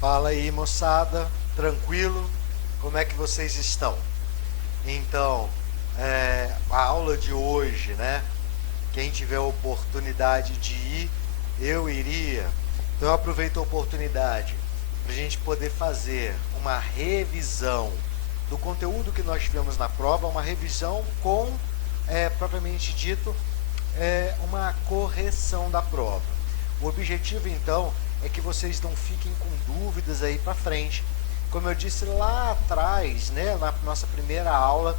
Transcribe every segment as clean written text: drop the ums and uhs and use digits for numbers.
Fala aí, moçada, tranquilo? Como é que vocês estão? Então, a aula de hoje, né? Quem tiver a oportunidade de ir, eu iria. Então, eu aproveito a oportunidade para a gente poder fazer uma revisão do conteúdo que nós tivemos na prova, uma revisão com, propriamente dito, uma correção da prova. O objetivo, então, é que vocês não fiquem com dúvidas aí para frente. Como eu disse lá atrás, né, na nossa primeira aula,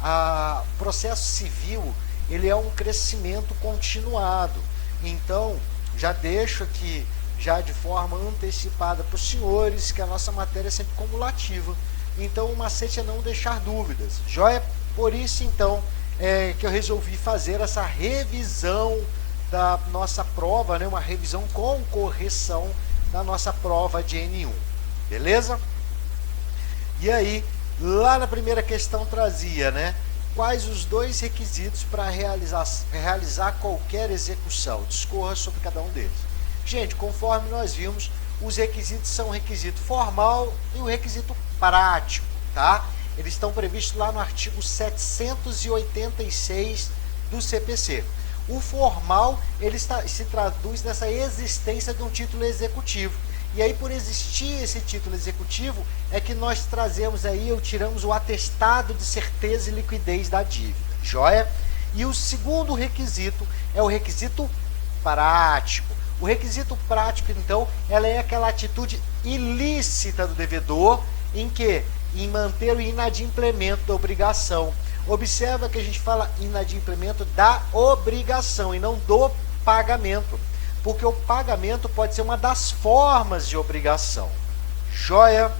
o processo civil ele é um crescimento continuado. Então, já deixo aqui, já de forma antecipada para os senhores, que a nossa matéria é sempre cumulativa. Então, o macete é não deixar dúvidas. Joia? Por isso, então, que eu resolvi fazer essa revisão da nossa prova, né? Uma revisão com correção da nossa prova de N1. Beleza? E aí, lá na primeira questão trazia, né? Quais os dois requisitos para realizar qualquer execução? Discorra sobre cada um deles. Gente, conforme nós vimos, os requisitos são o requisito formal e o requisito prático, tá? Eles estão previstos lá no artigo 786 do CPC. O formal, ele se traduz nessa existência de um título executivo. E aí, por existir esse título executivo, é que nós trazemos aí, ou tiramos o atestado de certeza e liquidez da dívida. Joia? E o segundo requisito é o requisito prático. O requisito prático, então, ela é aquela atitude ilícita do devedor em que? Em manter o inadimplemento da obrigação. Observa que a gente fala inadimplemento da obrigação e não do pagamento, porque o pagamento pode ser uma das formas de obrigação. Joia?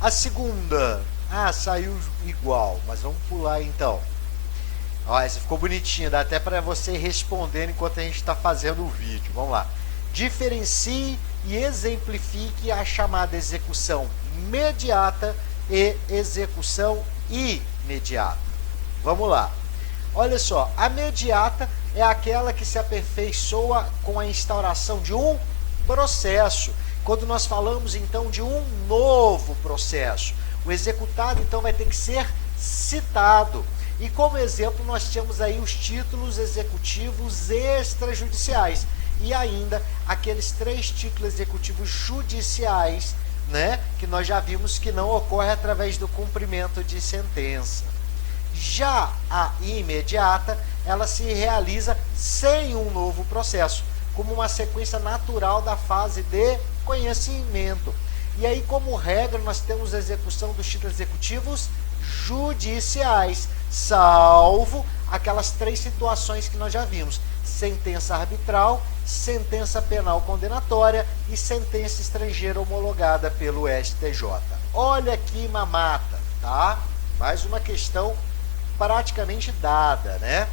A segunda, saiu igual, mas vamos pular então. Essa ficou bonitinha, dá até para você responder enquanto a gente está fazendo o vídeo. Vamos lá. Diferencie e exemplifique a chamada execução imediata e execução imediata. Vamos lá. Olha só, a imediata é aquela que se aperfeiçoa com a instauração de um processo. Quando nós falamos então de um novo processo, o executado então vai ter que ser citado. E como exemplo nós temos aí os títulos executivos extrajudiciais e ainda aqueles 3 títulos executivos judiciais, né, que nós já vimos que não ocorre através do cumprimento de sentença. Já a imediata, ela se realiza sem um novo processo, como uma sequência natural da fase de conhecimento. E aí, como regra, nós temos a execução dos títulos executivos judiciais, salvo aquelas 3 situações que nós já vimos: sentença arbitral, sentença penal condenatória e sentença estrangeira homologada pelo STJ. Olha aqui, mamata, tá? Mais uma questão praticamente dada, né?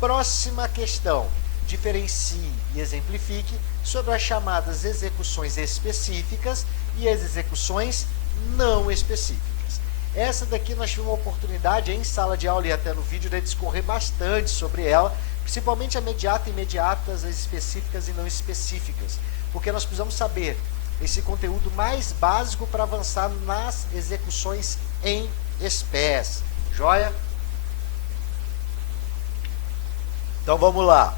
Próxima questão. Diferencie e exemplifique sobre as chamadas execuções específicas e as execuções não específicas. Essa daqui nós tivemos uma oportunidade em sala de aula e até no vídeo de discorrer bastante sobre ela, principalmente a imediata, imediatas, as específicas e não específicas, porque nós precisamos saber esse conteúdo mais básico para avançar nas execuções em espécie. Joia? Então vamos lá.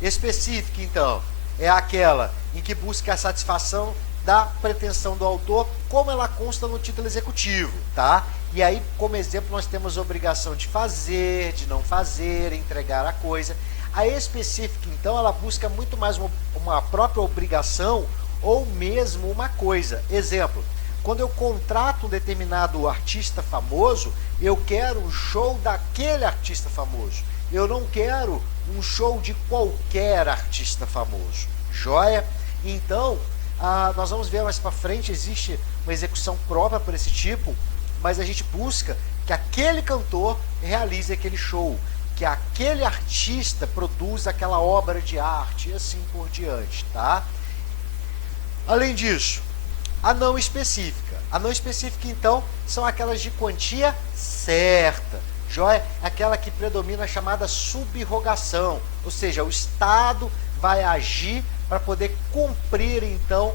Específica, então, é aquela em que busca a satisfação da pretensão do autor, como ela consta no título executivo, tá? E aí, como exemplo, nós temos a obrigação de fazer, de não fazer, entregar a coisa. A específica, então, ela busca muito mais uma própria obrigação ou mesmo uma coisa. Exemplo, quando eu contrato um determinado artista famoso, eu quero um show daquele artista famoso. Eu não quero um show de qualquer artista famoso. Joia? Então, nós vamos ver mais para frente, existe uma execução própria por esse tipo, mas a gente busca que aquele cantor realize aquele show, que aquele artista produza aquela obra de arte e assim por diante, tá? Além disso, a não específica. A não específica, então, são aquelas de quantia certa. Joia? Aquela que predomina a chamada subrrogação, ou seja, o Estado vai agir para poder cumprir, então,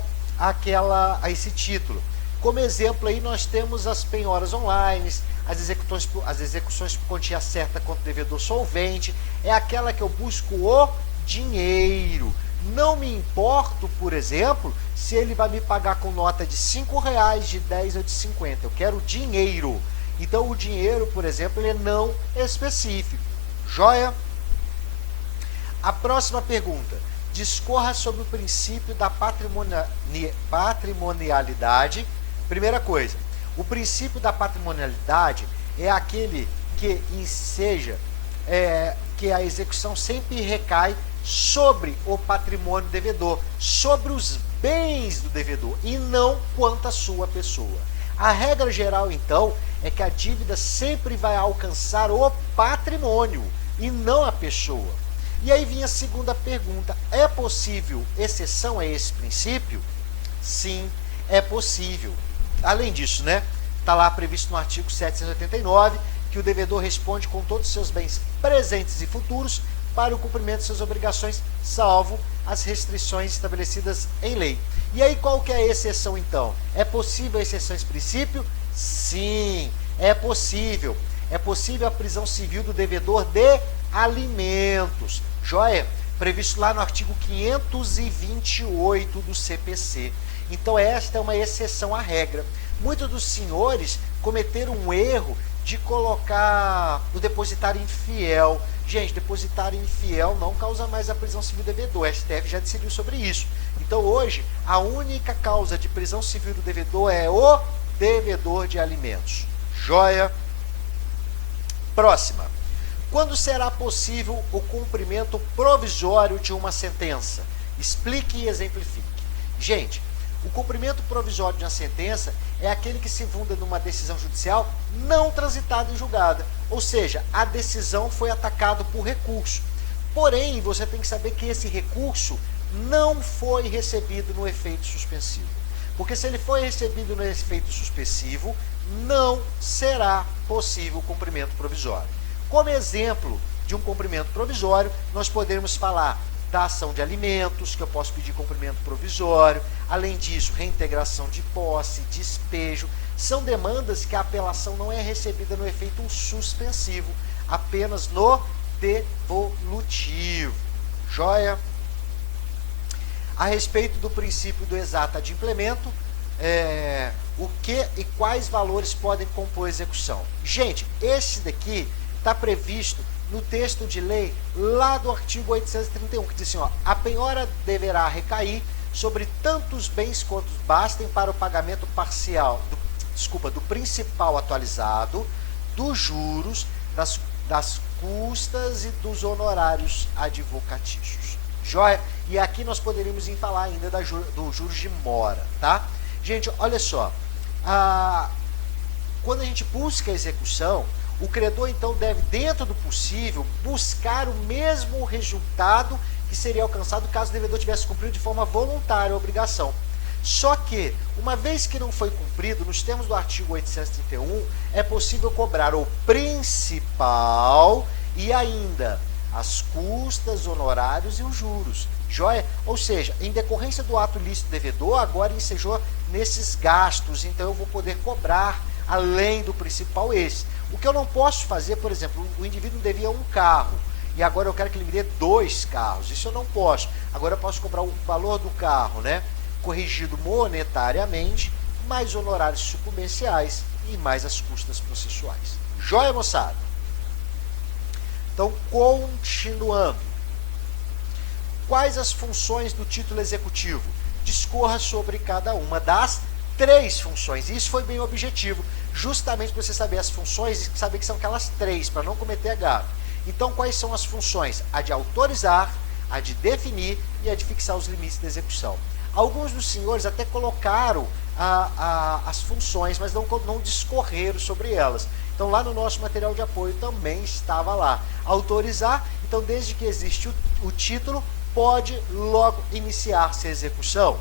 esse título. Como exemplo aí, nós temos as penhoras online, as execuções por quantia certa contra o devedor solvente, é aquela que eu busco o dinheiro. Não me importo, por exemplo, se ele vai me pagar com nota de R$5, de 10 ou de 50. Eu quero dinheiro. Então, o dinheiro, por exemplo, ele é não específico. Joia? A próxima pergunta. Discorra sobre o princípio da patrimonialidade. Primeira coisa, o princípio da patrimonialidade é aquele que enseja que a execução sempre recai sobre o patrimônio devedor, sobre os bens do devedor e não quanto à sua pessoa. A regra geral, então, é que a dívida sempre vai alcançar o patrimônio e não a pessoa. E aí vinha a segunda pergunta, é possível exceção a esse princípio? Sim, é possível. Além disso, né, está lá previsto no artigo 789, que o devedor responde com todos os seus bens presentes e futuros para o cumprimento de suas obrigações, salvo as restrições estabelecidas em lei. E aí, qual que é a exceção, então? É possível a exceção a esse princípio? Sim, é possível. É possível a prisão civil do devedor de alimentos. Joia? Previsto lá no artigo 528 do CPC. Então, esta é uma exceção à regra. Muitos dos senhores cometeram um erro de colocar o depositário infiel. Gente, depositário infiel não causa mais a prisão civil do devedor. O STF já decidiu sobre isso. Então, hoje, a única causa de prisão civil do devedor é o devedor de alimentos. Joia? Próxima. Quando será possível o cumprimento provisório de uma sentença? Explique e exemplifique. Gente, o cumprimento provisório de uma sentença é aquele que se funda numa decisão judicial não transitada em julgada. Ou seja, a decisão foi atacada por recurso. Porém, você tem que saber que esse recurso não foi recebido no efeito suspensivo. Porque se ele foi recebido no efeito suspensivo, não será possível o cumprimento provisório. Como exemplo de um cumprimento provisório, nós podemos falar da ação de alimentos, que eu posso pedir cumprimento provisório. Além disso, reintegração de posse, despejo. São demandas que a apelação não é recebida no efeito suspensivo, apenas no devolutivo. Joia? A respeito do princípio do exato adimplemento, o que e quais valores podem compor a execução? Gente, esse daqui está previsto no texto de lei lá do artigo 831, que diz assim, ó, a penhora deverá recair sobre tantos bens quanto bastem para o pagamento parcial, do principal atualizado, dos juros, das custas e dos honorários advocatícios. Joia? E aqui nós poderíamos falar ainda do juros de mora, tá? Gente, olha só, quando a gente busca a execução, o credor, então, deve, dentro do possível, buscar o mesmo resultado que seria alcançado caso o devedor tivesse cumprido de forma voluntária a obrigação. Só que, uma vez que não foi cumprido, nos termos do artigo 831, é possível cobrar o principal e ainda as custas, honorários e os juros. Joia? Ou seja, em decorrência do ato ilícito devedor, agora ensejou nesses gastos, então eu vou poder cobrar além do principal esse. O que eu não posso fazer, por exemplo, o indivíduo devia um carro e agora eu quero que ele me dê 2 carros. Isso eu não posso. Agora eu posso cobrar o valor do carro, né? Corrigido monetariamente, mais honorários sucumbenciais e mais as custas processuais. Joia, moçada? Então, continuando. Quais as funções do título executivo? Discorra sobre cada uma das 3 funções. Isso foi bem objetivo, justamente para você saber as funções e saber que são aquelas 3, para não cometer gafe. Então, quais são as funções? A de autorizar, a de definir e a de fixar os limites da execução. Alguns dos senhores até colocaram as funções, mas não discorreram sobre elas. Então, lá no nosso material de apoio também estava lá. Autorizar, então, desde que existe o título, pode logo iniciar-se a execução.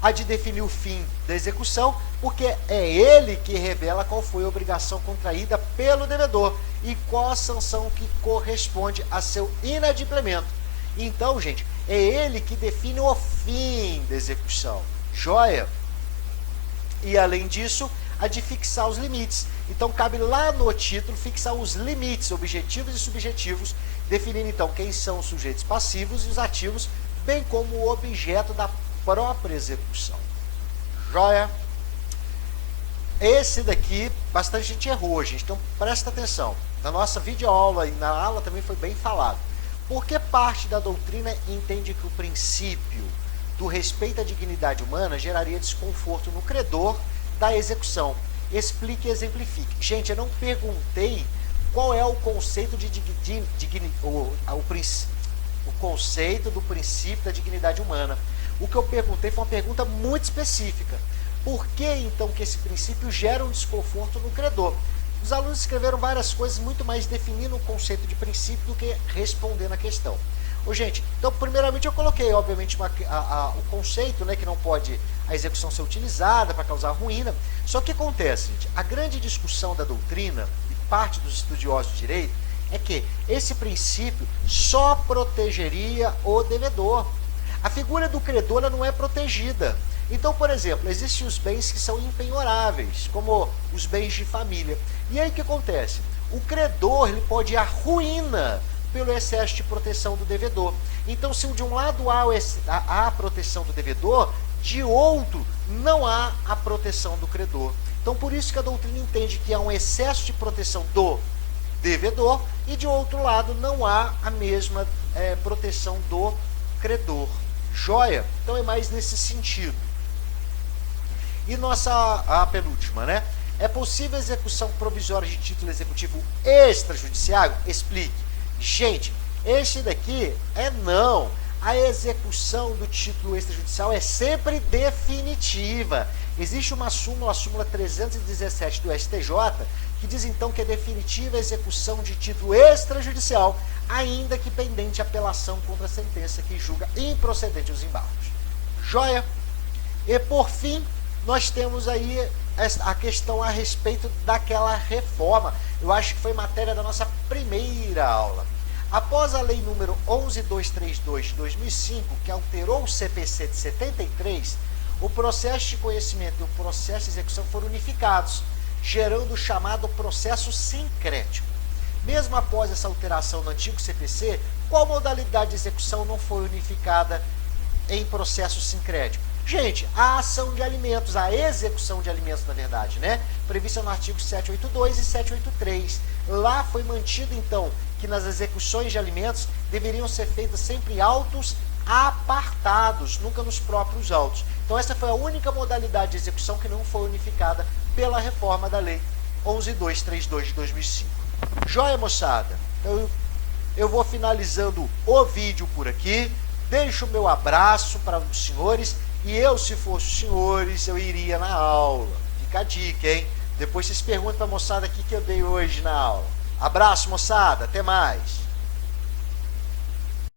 A de definir o fim da execução, porque é ele que revela qual foi a obrigação contraída pelo devedor e qual a sanção que corresponde a seu inadimplemento. Então, gente, é ele que define o fim da execução. Joia? E além disso, a de fixar os limites. Então, cabe lá no título fixar os limites, objetivos e subjetivos, definindo então quem são os sujeitos passivos e os ativos, bem como o objeto da própria execução. Joia? Esse daqui, bastante gente errou, gente, então presta atenção. Na nossa videoaula e na aula também foi bem falado. Porque parte da doutrina entende que o princípio do respeito à dignidade humana geraria desconforto no credor da execução. Explique e exemplifique. Gente, eu não perguntei qual é o conceito o conceito do princípio da dignidade humana. O que eu perguntei foi uma pergunta muito específica. Por que então que esse princípio gera um desconforto no credor? Os alunos escreveram várias coisas muito mais definindo o conceito de princípio do que respondendo a questão. Ô, gente, então primeiramente eu coloquei, obviamente, o conceito, né, que não pode a execução ser utilizada para causar ruína. Só que acontece, gente, a grande discussão da doutrina e parte dos estudiosos de direito é que esse princípio só protegeria o devedor. A figura do credor ela não é protegida. Então, por exemplo, existem os bens que são impenhoráveis, como os bens de família. E aí o que acontece? O credor ele pode ir à ruína pelo excesso de proteção do devedor. Então, se de um lado há a proteção do devedor, de outro não há a proteção do credor. Então, por isso que a doutrina entende que há um excesso de proteção do devedor e, de outro lado, não há a mesma proteção do credor. Joia? Então, é mais nesse sentido. E a penúltima, né? É possível execução provisória de título executivo extrajudiciário? Explique. Gente, este daqui é não. A execução do título extrajudicial é sempre definitiva. Existe uma súmula, a súmula 317 do STJ, que diz então que é definitiva a execução de título extrajudicial, ainda que pendente apelação contra a sentença que julga improcedente os embargos. Joia? E por fim, nós temos aí a questão a respeito daquela reforma. Eu acho que foi matéria da nossa primeira aula. Após a lei número 11232 de 2005, que alterou o CPC de 73, o processo de conhecimento e o processo de execução foram unificados, gerando o chamado processo sincrético. Mesmo após essa alteração no antigo CPC, qual modalidade de execução não foi unificada em processo sincrético? Gente, a ação de alimentos, a execução de alimentos, na verdade, né? Prevista no artigo 782 e 783. Lá foi mantido, então, que nas execuções de alimentos deveriam ser feitas sempre em autos apartados, nunca nos próprios autos. Então, essa foi a única modalidade de execução que não foi unificada pela reforma da lei 11232 de 2005. Joia, moçada? Então, eu vou finalizando o vídeo por aqui. Deixo o meu abraço para os senhores. E eu, se fosse os senhores, eu iria na aula. Fica a dica, hein? Depois vocês perguntam para a moçada o que eu dei hoje na aula. Abraço, moçada. Até mais.